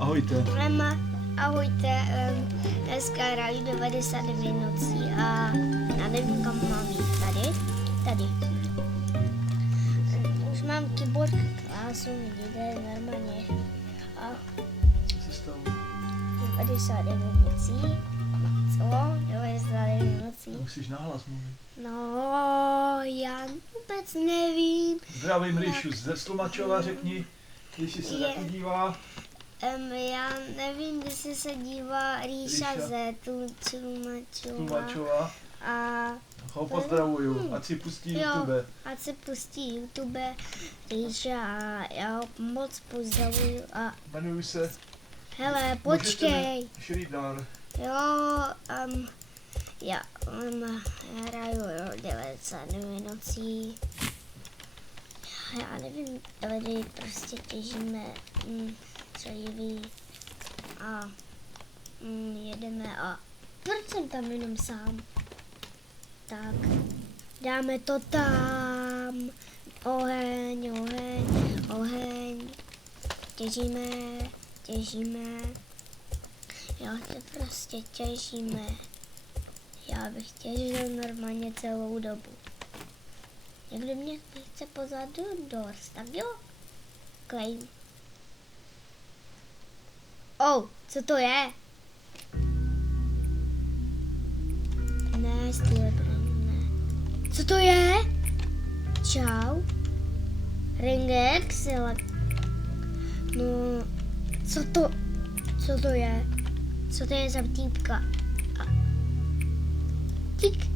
Ahojte. Ahojte, dneska hraju 99 nocí a já nevím, kam mám jít. Tady. Už mám keyboard klásu, vidíte, normálně. A Co se stalo? 99 nocí. Co? 99 nocí. Musíš nahlas mluvit. No, já vůbec nevím. Zdravím Ríšu ze Slumačova, řekni, když se taky dívá. Já nevím, jestli se dívá Ríša ze Tlumačova. A Ho pozdravuju, ať si pustí YouTube. ať se pustí YouTube Ríša a já ho moc pozdravuju a Jmenuji se hele, počkej. Šrýdar. Jo, já hraju 99 nocí. Já nevím, tady prostě těžíme dřevy a jedeme a proč jsem tam jenom sám? Tak, dáme to tam, oheň, těžíme, jo, to prostě těžíme. Já bych těžil normálně celou dobu. Někdo mě chce pozvat do Doors, tak jo, claim. Co to je? Ne, ne. Co to je? Čau. Ringek, select. No, co to je? Co to je za týpka? Tik.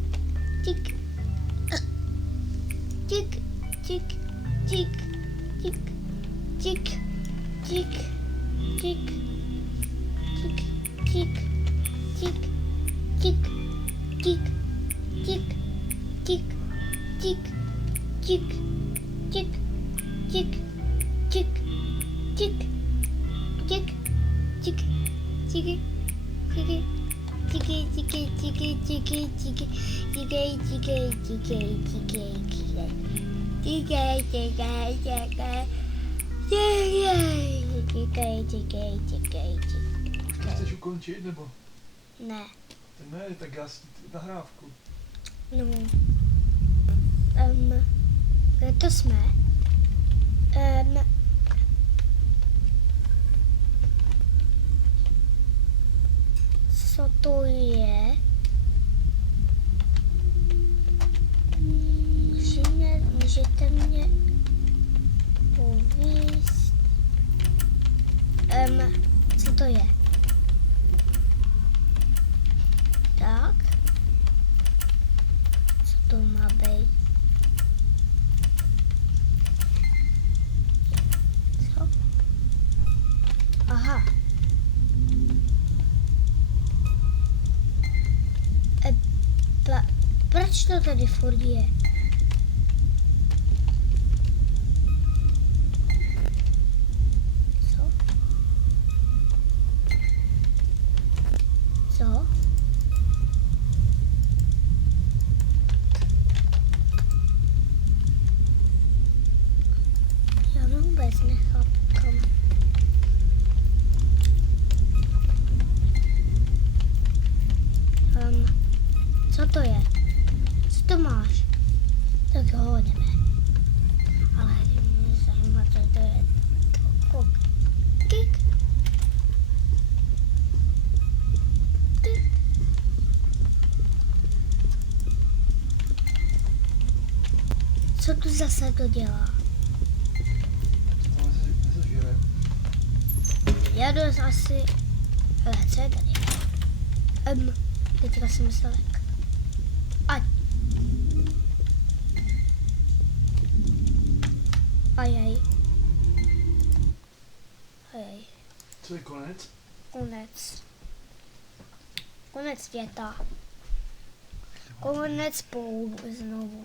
Chceš ukončit, nebo? Ne. Ne, tak já si nahrávku. No. Kde to jsme? Co to je? Můžete mě povíst? Co to je? Tak. Co to má být? Co? Aha. Proč to tady furt je? Co? Já vůbec nechápu, kam. Co to je? Co to máš? Tak jo, jdeme. Ale mě zajímá, co to je. Kik. Co tu zase to dělá? Já jdu asi... Hele, co je tady? Teďka jsem myslel. Ajaj. Co je konec? Konec světa. Konec znovu.